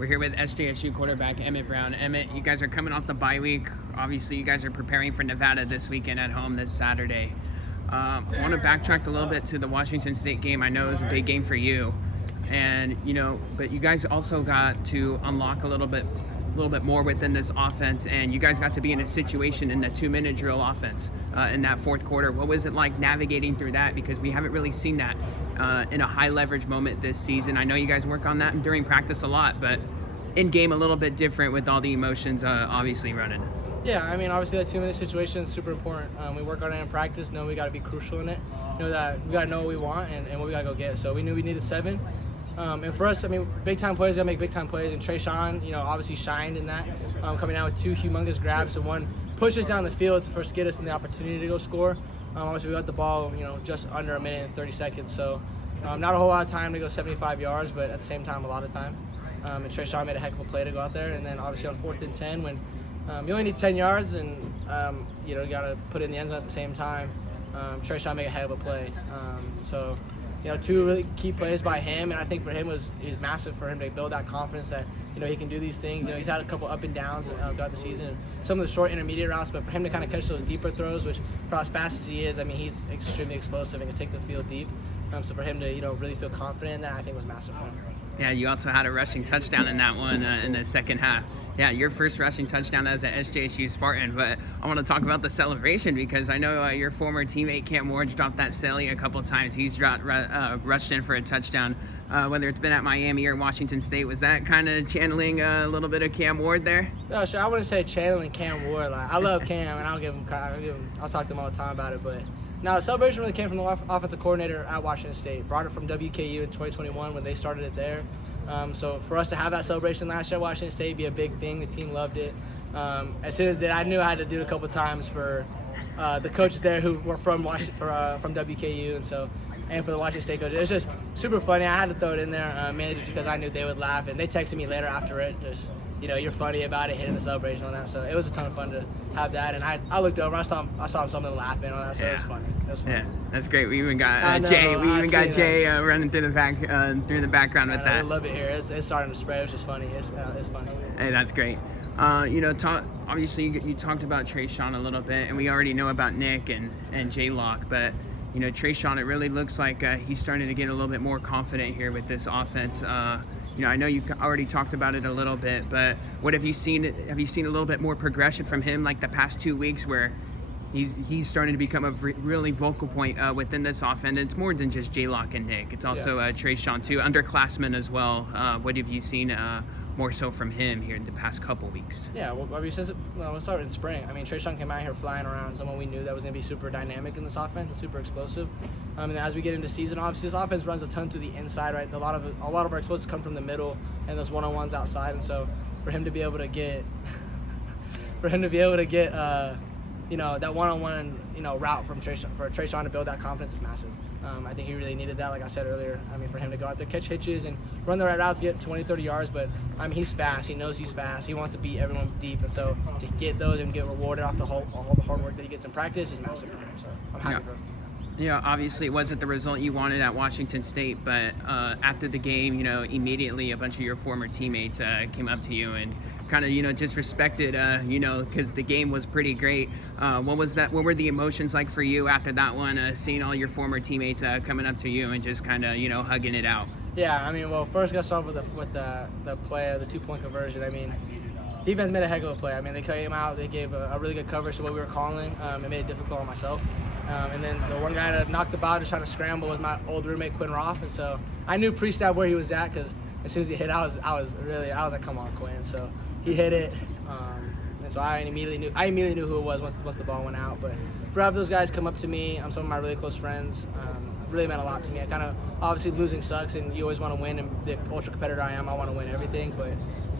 We're here with SJSU quarterback Emmett Brown. Emmett, you guys are coming off the bye week. Obviously, you guys are preparing for Nevada this weekend at home this Saturday. I want to backtrack a little bit to the Washington State game. I know it was a big game for you, and but you guys also got to unlock a little bit more within this offense, and you guys got to be in a situation in the 2-minute drill offense in that fourth quarter. What was it like navigating through that? Because we haven't really seen that in a high leverage moment this season. I know you guys work on that during practice a lot, but in game a little bit different with all the emotions obviously running. Yeah, I mean, obviously that 2-minute situation is super important. We work on it in practice, know we got to be crucial in it, know that we got to know what we want and what we got to go get. So we knew we needed 7. And for us, I mean, big-time players got to make big-time plays, and TreyShun, obviously shined in that, coming out with 2 humongous grabs, and one pushes down the field to first get us in the opportunity to go score. Obviously, we got the ball, just under 1 minute and 30 seconds, so not a whole lot of time to go 75 yards, but at the same time, a lot of time. And TreyShun made a heck of a play to go out there, and then obviously on 4th and 10, when you only need 10 yards, and you got to put it in the end zone at the same time, TreyShun made a heck of a play. So 2 really key plays by him, and I think for him is massive for him to build that confidence that he can do these things. He's had a couple up and downs throughout the season, some of the short intermediate routes, but for him to kind of catch those deeper throws, which for as fast as he is, I mean, he's extremely explosive and can take the field deep. So for him to really feel confident in that, I think was massive for him. Yeah, you also had a rushing touchdown in that one in the second half. Yeah, your first rushing touchdown as an SJSU Spartan, but I want to talk about the celebration because I know your former teammate Cam Ward dropped that celly a couple of times. He's rushed in for a touchdown, whether it's been at Miami or Washington State. Was that kind of channeling a little bit of Cam Ward there? No, sure. I wouldn't say channeling Cam Ward. Like, I love Cam, and I'll talk to him all the time about it, but no, the celebration really came from the offensive coordinator at Washington State. Brought it from WKU in 2021 when they started it there. So for us to have that celebration last year at Washington State be a big thing. The team loved it. As soon as it did, I knew I had to do it a couple times for the coaches there who were from WKU, and for the Washington State coaches. It was just super funny. I had to throw it in there, mainly just because I knew they would laugh, and they texted me later after it, just you're funny about it, hitting the celebration on that. So it was a ton of fun to have that, and I looked over, I saw something laughing on that, so yeah. It was funny. Yeah, that's great. We even got Jay. We even got Jay running through the background with that. I love it here. It's starting to spread. It's just funny. It's funny. Hey, that's great. Obviously you talked about TreyShun a little bit, and we already know about Nick and J-Lock, but TreyShun, it really looks like he's starting to get a little bit more confident here with this offense. I know you already talked about it a little bit, but what have you seen? Have you seen a little bit more progression from him, like the past 2 weeks, where he's starting to become a really vocal point within this offense? It's more than just J-Lock and Nick. It's also TreyShun too, underclassmen as well. What have you seen more so from him here in the past couple weeks? Yeah, well, I mean, we'll start in spring. I mean, TreyShun came out here flying around, someone we knew that was going to be super dynamic in this offense and super explosive. And as we get into season, obviously this offense runs a ton through the inside, right? A lot of our explosives come from the middle and those one-on-ones outside, and so for him to be able to get, that one-on-one, route from TreyShun to build that confidence is massive. I think he really needed that, like I said earlier. I mean, for him to go out there, catch hitches, and run the right route to get 20, 30 yards. But, I mean, he's fast. He knows he's fast. He wants to beat everyone deep. And so to get those and get rewarded off all the hard work that he gets in practice is massive for him. So I'm happy for him. Obviously it wasn't the result you wanted at Washington State, but after the game, immediately a bunch of your former teammates came up to you and kind of, disrespected, because the game was pretty great. What were the emotions like for you after that one, seeing all your former teammates coming up to you and just kind of, hugging it out? Yeah, I mean, well, first got started with the play, the 2-point conversion. I mean, defense made a heck of a play. I mean, they came out, they gave a really good coverage to what we were calling. It made it difficult on myself. And then the one guy that knocked the ball just trying to scramble was my old roommate Quinn Roth, and so I knew pre-snap where he was at because as soon as he hit, I was like, come on, Quinn. So he hit it, and so I immediately knew who it was once the ball went out. But for having those guys come up to me, some of my really close friends, really meant a lot to me. I kind of obviously losing sucks, and you always want to win. And the ultra competitor I am, I want to win everything, but.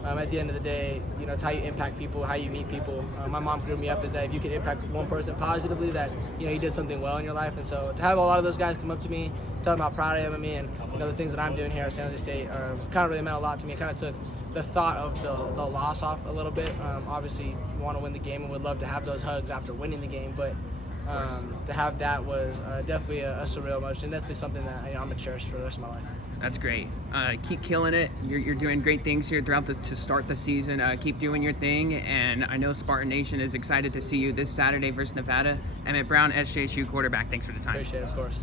At the end of the day, it's how you impact people, how you meet people. My mom grew me up as that if you can impact one person positively, that you did something well in your life. And so to have a lot of those guys come up to me, tell them how proud I am of me, and the things that I'm doing here at San Jose State, kind of really meant a lot to me. It kind of took the thought of the loss off a little bit. Obviously, we want to win the game and would love to have those hugs after winning the game, but to have that was definitely a surreal emotion, definitely something that I'm gonna cherish for the rest of my life. That's great. Keep killing it. You're doing great things here throughout to start the season. Keep doing your thing, and I know Spartan Nation is excited to see you this Saturday versus Nevada. Emmett Brown, SJSU quarterback. Thanks for the time. Appreciate it, of course.